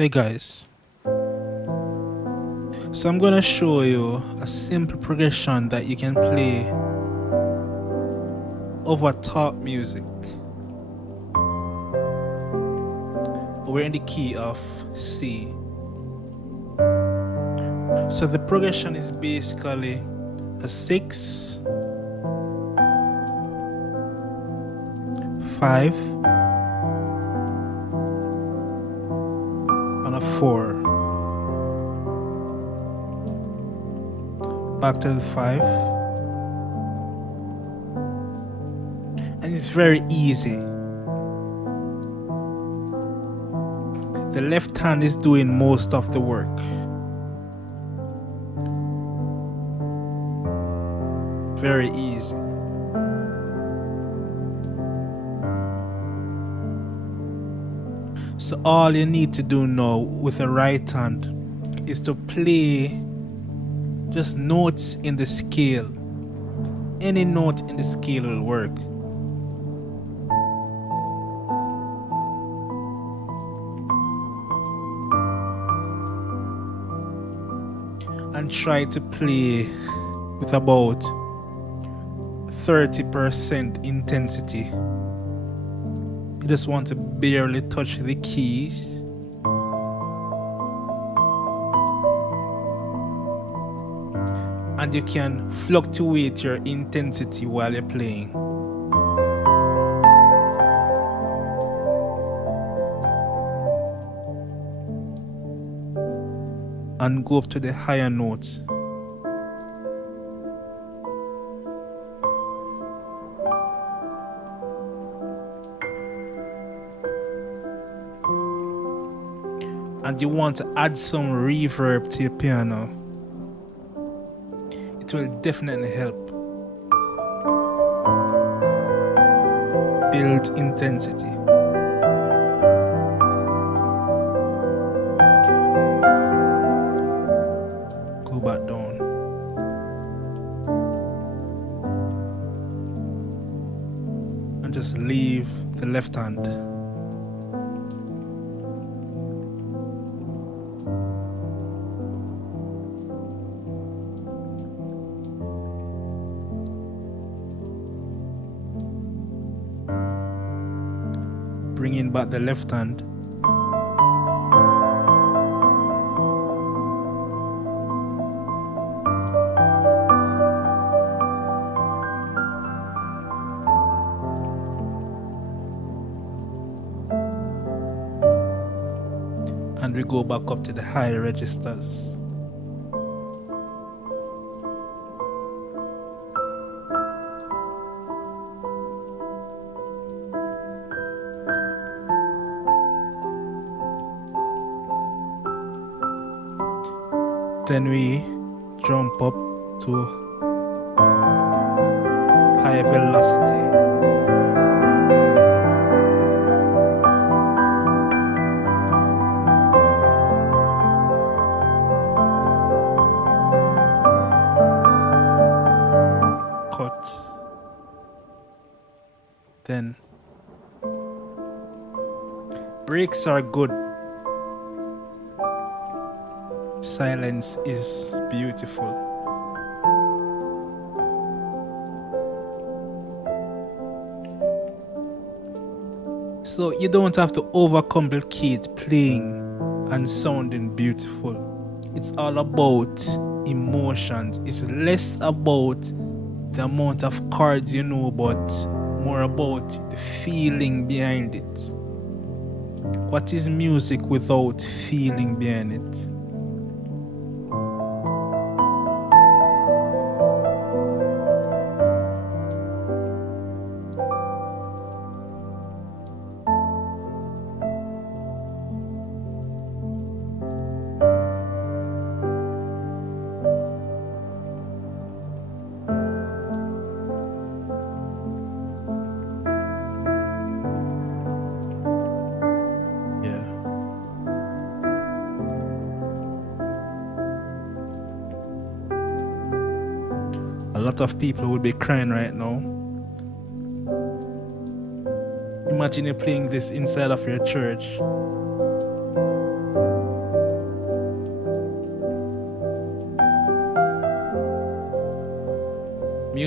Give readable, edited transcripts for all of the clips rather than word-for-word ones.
Hey guys, so I'm gonna show you a simple progression that you can play over top music. We're in the key of C. So the progression is basically a 6, 5, and a 4. Back to the 5. And it's very easy. The left hand is doing most of the work. Very easy. So all you need to do now with the right hand is to play just notes in the scale. Any note in the scale will work. And try to play with about 30% intensity. You just want to barely touch the keys. And you can fluctuate your intensity while you're playing. And go up to the higher notes. And you want to add some reverb to your piano. It will definitely help. Build intensity. Go back down. And just leave the left hand. Bringing back the left hand. And we go back up to the higher registers. Then we jump up to high velocity. Cut. Then breaks are good. Silence is beautiful. So you don't have to overcomplicate playing and sounding beautiful. It's all about emotions. It's less about the amount of chords you know, but more about the feeling behind it. What is music without feeling behind it? A lot of people would be crying right now. Imagine you playing this inside of your church.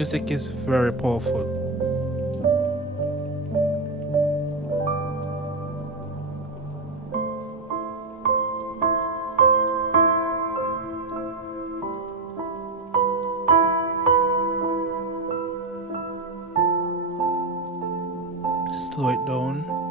music is very powerful. Slow it down.